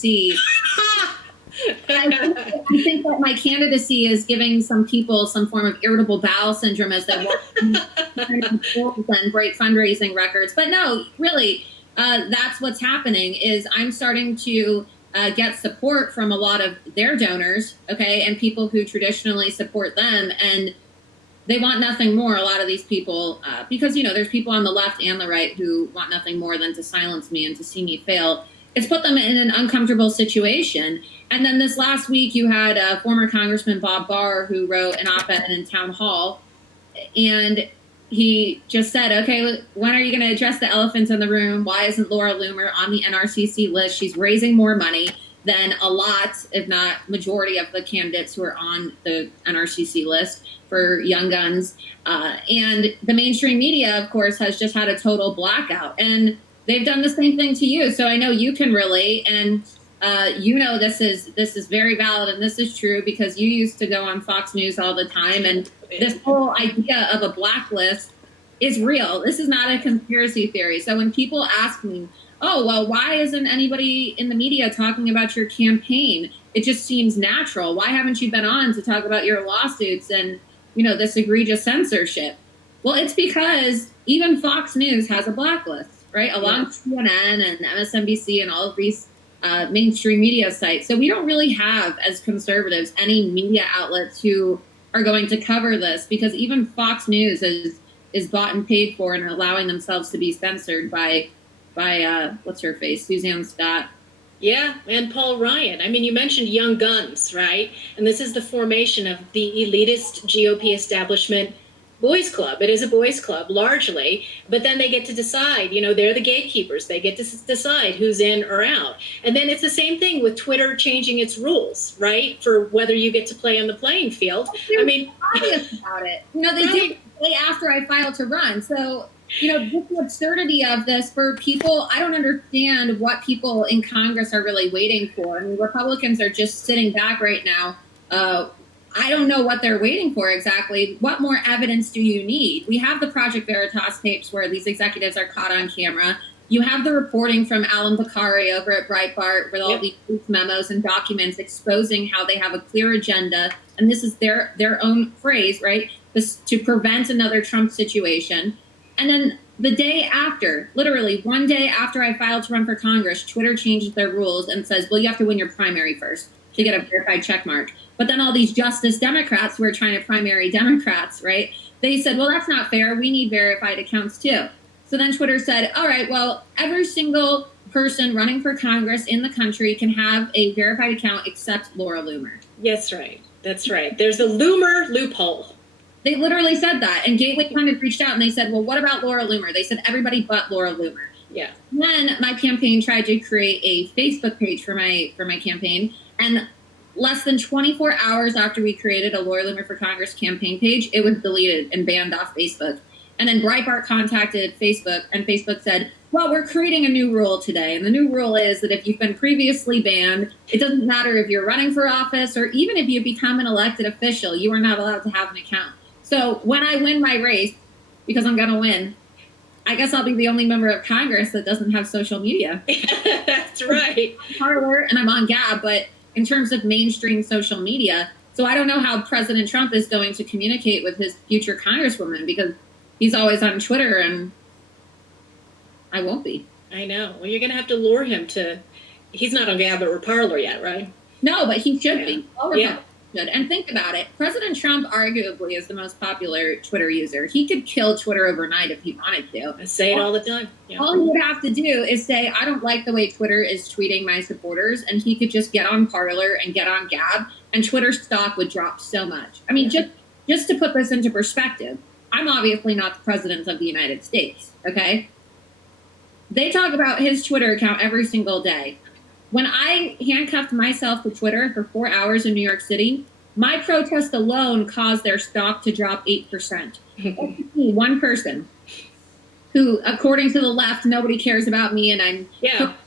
candidacy. I think that my candidacy is giving some people some form of irritable bowel syndrome as they walk and break fundraising records. But no, really, that's what's happening is I'm starting to get support from a lot of their donors, okay, and people who traditionally support them. And they want nothing more, a lot of these people, because, you know, there's people on the left and the right who want nothing more than to silence me and to see me fail. It's put them in an uncomfortable situation. And then this last week, you had former Congressman Bob Barr, who wrote an op-ed in Town Hall, and he just said, okay, when are you going to address the elephant in the room? Why isn't Laura Loomer on the NRCC list? She's raising more money than a lot, if not majority of the candidates who are on the NRCC list for young guns. And the mainstream media, of course, has just had a total blackout. And they've done the same thing to you. So I know you can relate. And you know this is very valid and this is true because you used to go on Fox News all the time. And this whole idea of a blacklist is real. This is not a conspiracy theory. So when people ask me, oh, well, why isn't anybody in the media talking about your campaign? It just seems natural. Why haven't you been on to talk about your lawsuits and, you know, this egregious censorship? Well, it's because even Fox News has a blacklist, right? Along with CNN and MSNBC and all of these mainstream media sites. So we don't really have, as conservatives, any media outlets who are going to cover this because even Fox News is bought and paid for and allowing themselves to be censored by what's her face, Suzanne Scott. Yeah, and Paul Ryan. I mean, you mentioned young guns, right? And this is the formation of the elitist GOP establishment boys club. It is a boys club largely, but then they get to decide, you know, they're the gatekeepers. They get to decide who's in or out. And then it's the same thing with Twitter changing its rules, right? For whether you get to play on the playing field. I mean, obvious about it. You know, they did play after I filed to run. So, you know, just the absurdity of this for people, I don't understand what people in Congress are really waiting for. I mean, Republicans are just sitting back right now. I don't know what they're waiting for exactly. What more evidence do you need? We have the Project Veritas tapes where these executives are caught on camera. You have the reporting from Alan Bakari over at Breitbart with all these memos and documents exposing how they have a clear agenda. And this is their own phrase, right? This, to prevent another Trump situation. And then the day after, literally one day after I filed to run for Congress, Twitter changes their rules and says, well, you have to win your primary first to get a verified check mark. But then all these Justice Democrats who are trying to primary Democrats, right? They said, well, that's not fair. We need verified accounts too. So then Twitter said, all right, well, every single person running for Congress in the country can have a verified account except Laura Loomer. That's right. That's right. There's a Loomer loophole. They literally said that. And Gateway Pundit reached out and they said, well, what about Laura Loomer? They said everybody but Laura Loomer. Yeah. Then my campaign tried to create a Facebook page for my campaign. And less than 24 hours after we created a Laura Loomer for Congress campaign page, it was deleted and banned off Facebook. And then Breitbart contacted Facebook, and Facebook said, well, we're creating a new rule today. And the new rule is that if you've been previously banned, it doesn't matter if you're running for office or even if you become an elected official, you are not allowed to have an account. So when I win my race, because I'm going to win, I guess I'll be the only member of Congress that doesn't have social media. That's right. Parler, and I'm on Gab, but in terms of mainstream social media, so I don't know how President Trump is going to communicate with his future congresswoman because he's always on Twitter and I won't be. I know. Well, you're going to have to lure him to, he's not on Gab or Parler yet, right? No, but he should be. All Republicans should. And think about it. President Trump arguably is the most popular Twitter user. He could kill Twitter overnight if he wanted to. I say it all the time. Yeah. All he would have to do is say, I don't like the way Twitter is tweeting my supporters, and he could just get on Parler and get on Gab, and Twitter stock would drop so much. I mean, just to put this into perspective, I'm obviously not the president of the United States, okay? They talk about his Twitter account every single day. When I handcuffed myself to Twitter for 4 hours in New York City, my protest alone caused their stock to drop 8%. One person who, according to the left, nobody cares about me and I'm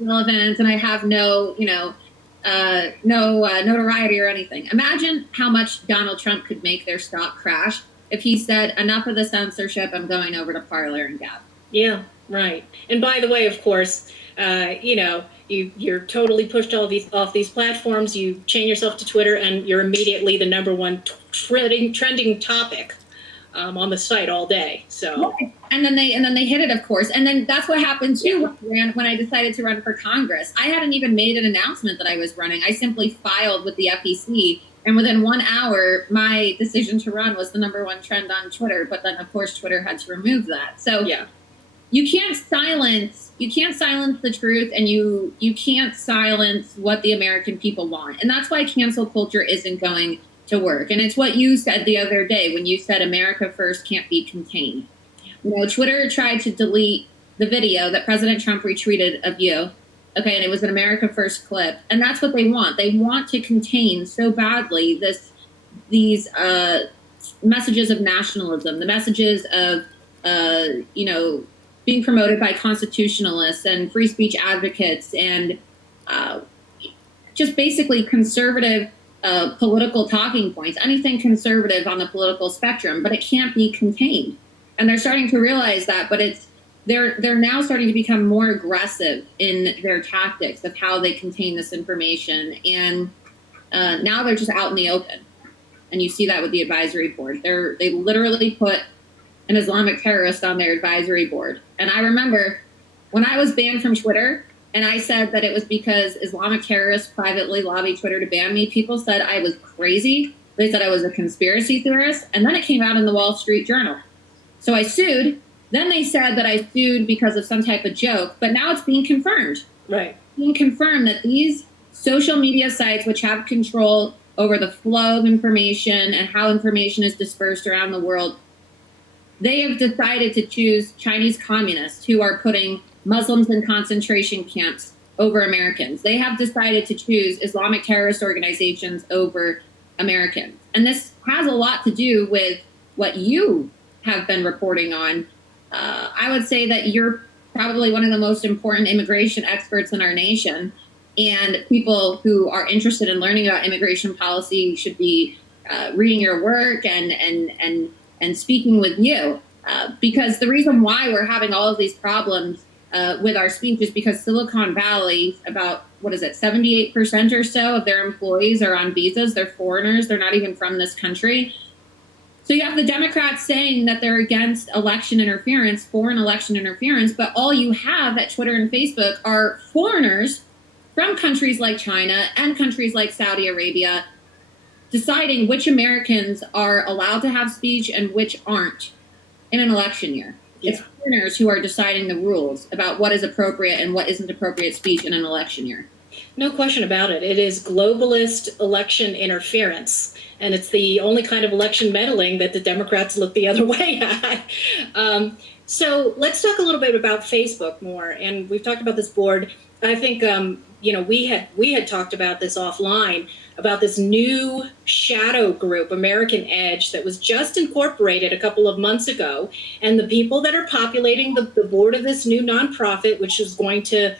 irrelevant and I have no notoriety or anything. Imagine how much Donald Trump could make their stock crash if he said, enough of the censorship, I'm going over to Parler and Gab. Yeah, right. And by the way, of course, You're totally pushed off these platforms. You chain yourself to Twitter, and you're immediately the number one trending topic on the site all day. So, and then they hit it, of course, and then that's what happened too. When I decided to run for Congress, I hadn't even made an announcement that I was running. I simply filed with the FEC, and within 1 hour, my decision to run was the number one trend on Twitter. But then, of course, Twitter had to remove that. So yeah. You can't silence the truth, and you can't silence what the American people want. And that's why cancel culture isn't going to work. And it's what you said the other day when you said America first can't be contained. You know, Twitter tried to delete the video that President Trump retweeted of you. Okay, and it was an America first clip. And that's what they want. They want to contain so badly these messages of nationalism, the messages of being promoted by constitutionalists and free speech advocates and just basically conservative political talking points, anything conservative on the political spectrum, but it can't be contained. And they're starting to realize that, but they're now starting to become more aggressive in their tactics of how they contain this information. And now they're just out in the open. And you see that with the advisory board. They literally put an Islamic terrorist on their advisory board. And I remember when I was banned from Twitter and I said that it was because Islamic terrorists privately lobbied Twitter to ban me, people said I was crazy. They said I was a conspiracy theorist. And then it came out in the Wall Street Journal. So I sued. Then they said that I sued because of some type of joke. But now it's being confirmed. Right. Being confirmed that these social media sites, which have control over the flow of information and how information is dispersed around the world, they have decided to choose Chinese communists who are putting Muslims in concentration camps over Americans. They have decided to choose Islamic terrorist organizations over Americans. And this has a lot to do with what you have been reporting on. I would say that you're probably one of the most important immigration experts in our nation. And people who are interested in learning about immigration policy should be reading your work and speaking with you, because the reason why we're having all of these problems with our speech is because Silicon Valley, about, 78% or so of their employees are on visas. They're foreigners. They're not even from this country. So you have the Democrats saying that they're against election interference, foreign election interference, but all you have at Twitter and Facebook are foreigners from countries like China and countries like Saudi Arabia deciding which Americans are allowed to have speech and which aren't in an election year. Yeah. It's foreigners who are deciding the rules about what is appropriate and what isn't appropriate speech in an election year. No question about it. It is globalist election interference. And it's the only kind of election meddling that the Democrats look the other way at. So let's talk a little bit about Facebook more. And we've talked about this board. I think, we had talked about this offline, about this new shadow group, American Edge, that was just incorporated a couple of months ago. And the people that are populating the board of this new nonprofit, which is going to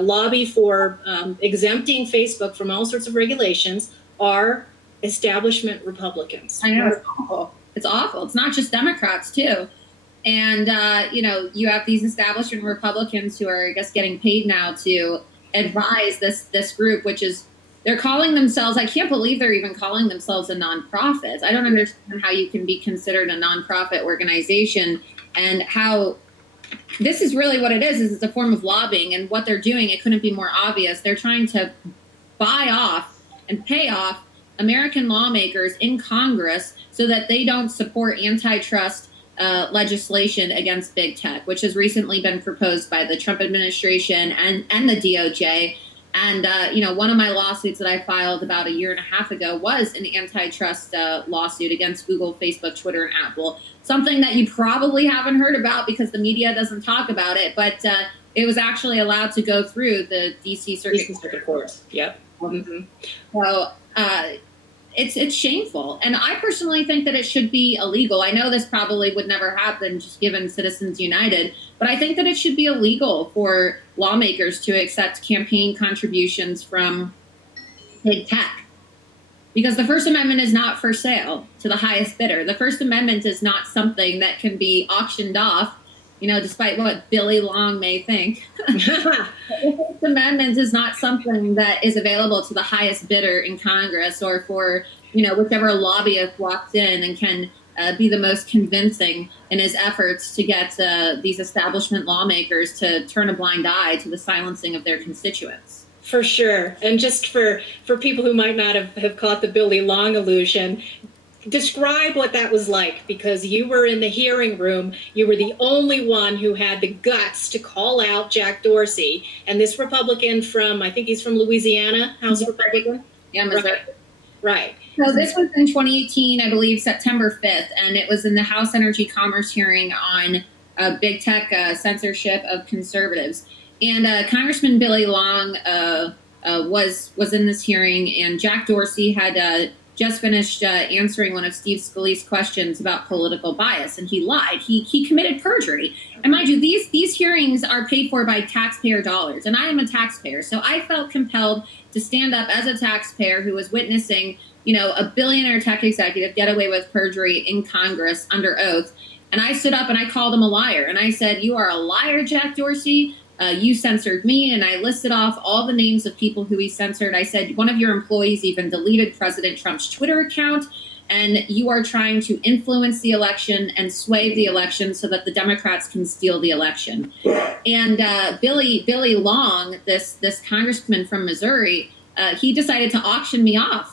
lobby for exempting Facebook from all sorts of regulations, are establishment Republicans. I know, it's awful. It's awful. It's not just Democrats, too. And, you have these establishment Republicans who are, I guess, getting paid now to advise this group, which is, they're calling themselves, I can't believe they're even calling themselves a nonprofit. I don't understand how you can be considered a nonprofit organization and how this is really what it is it's a form of lobbying. And what they're doing, it couldn't be more obvious. They're trying to buy off and pay off American lawmakers in Congress so that they don't support antitrust legislation against big tech, which has recently been proposed by the Trump administration and the DOJ. And, one of my lawsuits that I filed about a year and a half ago was an antitrust lawsuit against Google, Facebook, Twitter, and Apple. Something that you probably haven't heard about because the media doesn't talk about it. But it was actually allowed to go through the D.C. Circuit Court. Yep. Mm-hmm. So it's shameful. And I personally think that it should be illegal. I know this probably would never happen just given Citizens United, but I think that it should be illegal for lawmakers to accept campaign contributions from big tech. Because the First Amendment is not for sale to the highest bidder. The First Amendment is not something that can be auctioned off despite what Billy Long may think. The First Amendment is not something that is available to the highest bidder in Congress or for, whichever lobbyist walks in and can be the most convincing in his efforts to get these establishment lawmakers to turn a blind eye to the silencing of their constituents. For sure. And just for people who might not have caught the Billy Long allusion, describe what that was like, because you were in the hearing room. You were the only one who had the guts to call out Jack Dorsey, and this Republican from, I think he's from Louisiana, House Republican. Yeah, Missouri. Right. So this was in 2018, I believe, September 5th, and it was in the House Energy Commerce hearing on big tech censorship of conservatives. And Congressman Billy Long was in this hearing, and Jack Dorsey had just finished answering one of Steve Scalise's questions about political bias, and he lied. He committed perjury. And mind you, these hearings are paid for by taxpayer dollars, and I am a taxpayer, so I felt compelled to stand up as a taxpayer who was witnessing, a billionaire tech executive get away with perjury in Congress under oath. And I stood up and I called him a liar, and I said, "You are a liar, Jack Dorsey. You censored me," and I listed off all the names of people who he censored. I said, "One of your employees even deleted President Trump's Twitter account, and you are trying to influence the election and sway the election so that the Democrats can steal the election." And Billy Long, this congressman from Missouri, he decided to auction me off.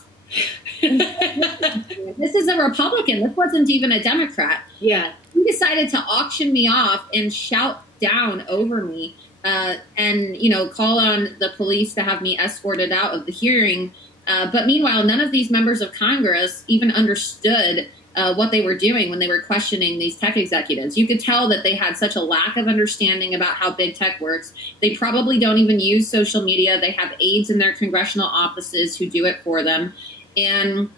This is a Republican. This wasn't even a Democrat. Yeah. He decided to auction me off and shout down over me. And call on the police to have me escorted out of the hearing. But meanwhile, none of these members of Congress even understood what they were doing when they were questioning these tech executives. You could tell that they had such a lack of understanding about how big tech works. They probably don't even use social media. They have aides in their congressional offices who do it for them. And,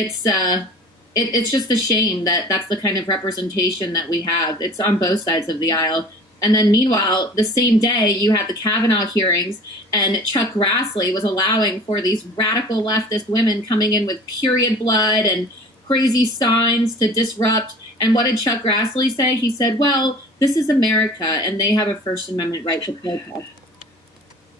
it's just a shame that that's the kind of representation that we have. It's on both sides of the aisle. And then meanwhile, the same day you had the Kavanaugh hearings, and Chuck Grassley was allowing for these radical leftist women coming in with period blood and crazy signs to disrupt. And what did Chuck Grassley say? He said, "Well, this is America, and they have a First Amendment right to protest."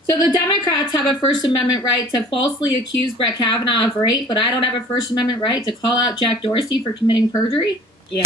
So the Democrats have a First Amendment right to falsely accuse Brett Kavanaugh of rape, but I don't have a First Amendment right to call out Jack Dorsey for committing perjury? Yeah.